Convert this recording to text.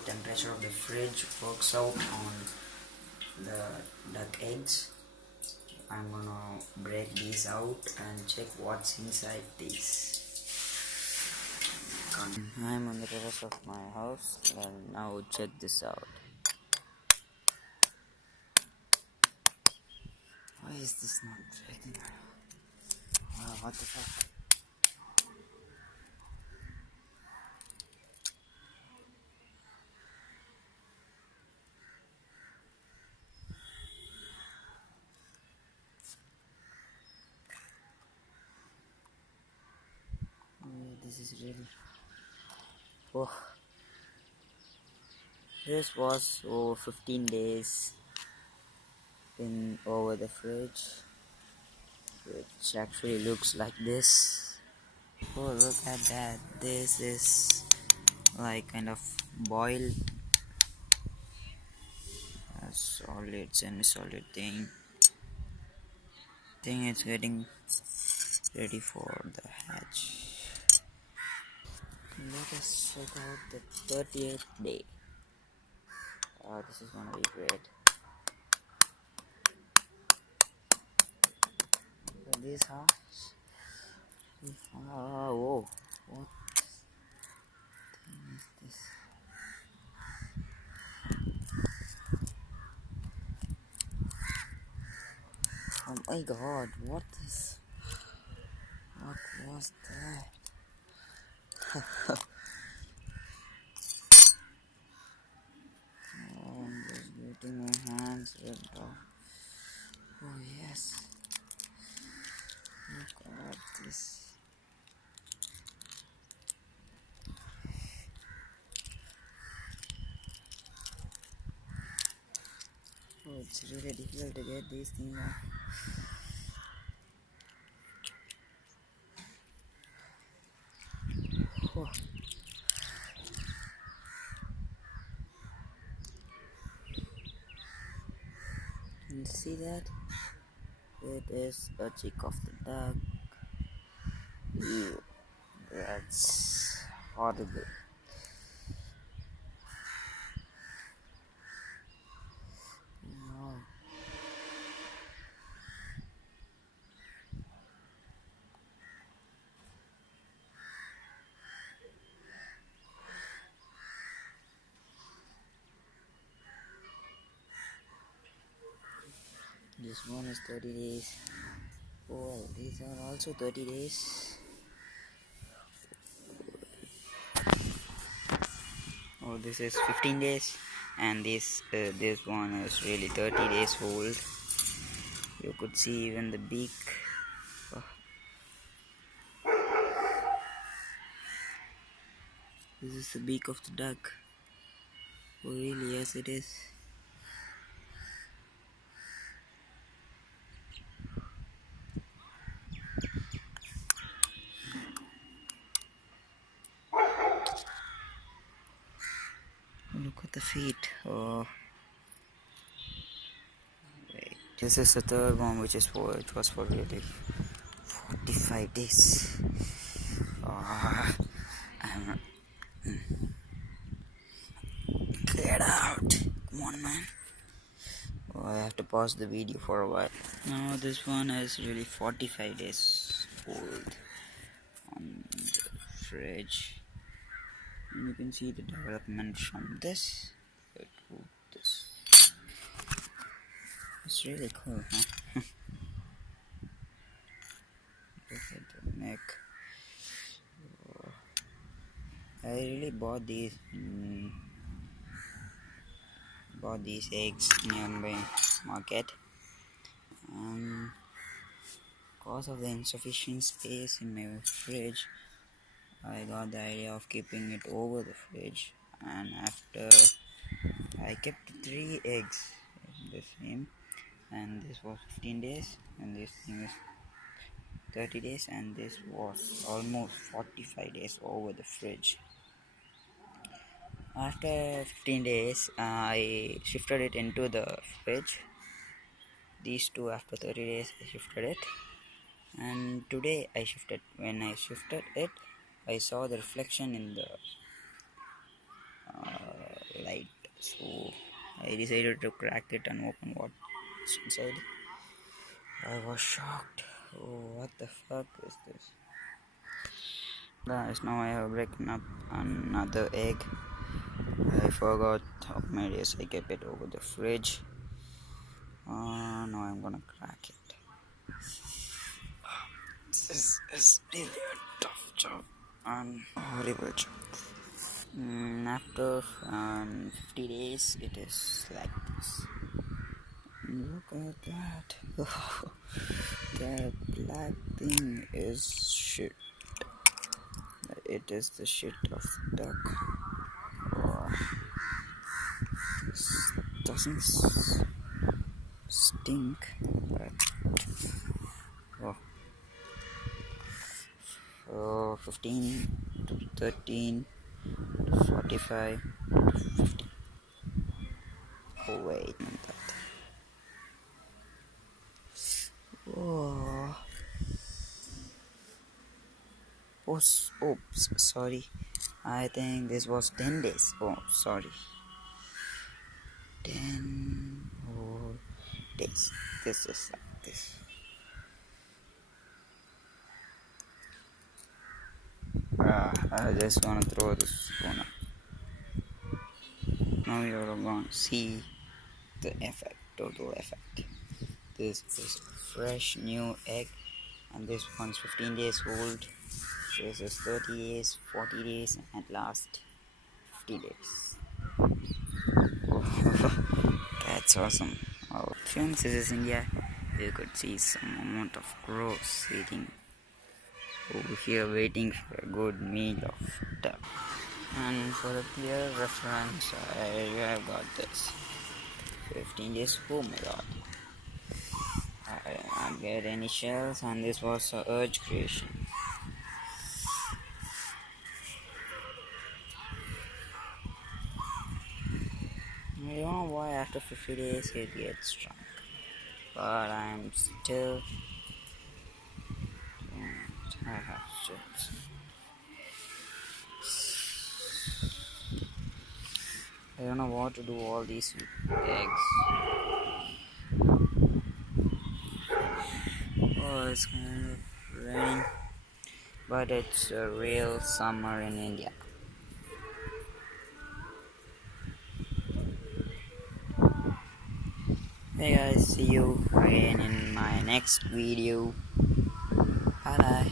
temperature of the fridge works out on the duck eggs. I'm gonna break these out and check what's inside these. I'm on the terrace of my house and now check this out. Why is this not breaking? What the fuck? This is really... Oh. This was over 15 days in over the fridge, which actually looks like this. Oh, look at that. This is like kind of boiled, a solid, semi-solid thing. I think it's getting ready for the hatch. Let us check out the 30th day. This is gonna be great. Look at this, huh? Whoa. What thing is this? Oh my god, what was that? Oh, I'm just getting my hands ripped off. Oh yes. Look at this. Oh, it's really difficult to get these things off. Oh. Can you see that? It is a chick of the duck. Ew, that's horrible. No. This one is 30 days. Oh, these are also 30 days. Oh, this is 15 days, and this one is really 30 days old. You could see even the beak. Oh. This is the beak of the duck. Oh really? Yes it is. Look at the feet. Oh wait. This is the third one, which was for really 45 days. Get out! Come on, man. Oh, I have to pause the video for a while. Now this one is really 45 days old on the fridge. And you can see the development from this to this. It's really cool, huh? Look at the neck. Oh. I really bought these eggs near my market, and because of the insufficient space in my fridge, I got the idea of keeping it over the fridge. And after I kept 3 eggs in the same, and this was 15 days, and this thing is 30 days, and this was almost 45 days over the fridge. After 15 days, I shifted it into the fridge. These two, after 30 days, I shifted it. And today when I shifted it, I saw the reflection So I decided to crack it and open what's inside. I was shocked. Oh, what the fuck is this? Guys, now I have broken up another egg. I forgot how many days I kept it over the fridge. Now I'm gonna crack it. This is really a tough job and horrible job. After 50 days, it is like this. Look at that. That black thing is shit. It is the shit of duck. Oh, this doesn't stink, but oh, 15 to 13 to 45 to 50. Oh, wait a minute. Oh, oops, sorry. I think this was 10 days. Oh, sorry. 10 whole days. This is like this. I just want to throw this phone up. Now you're going to see the effect, total effect. This is a fresh new egg, and this one's 15 days old. This is 30 days, 40 days, and at last 50 days. That's awesome. Well, since this is India, you could see some amount of crows sitting over here waiting for a good meal of duck. And for a clear reference, I have got this 15 days. Oh my god, I did not get any shells, and this was a urge creation. I don't know why after 50 days it gets drunk, but I'm still. I have shells. I don't know what to do all these eggs. Oh, it's kind of raining, but it's a real summer in India. Hey guys, see you again in my next video. Bye bye.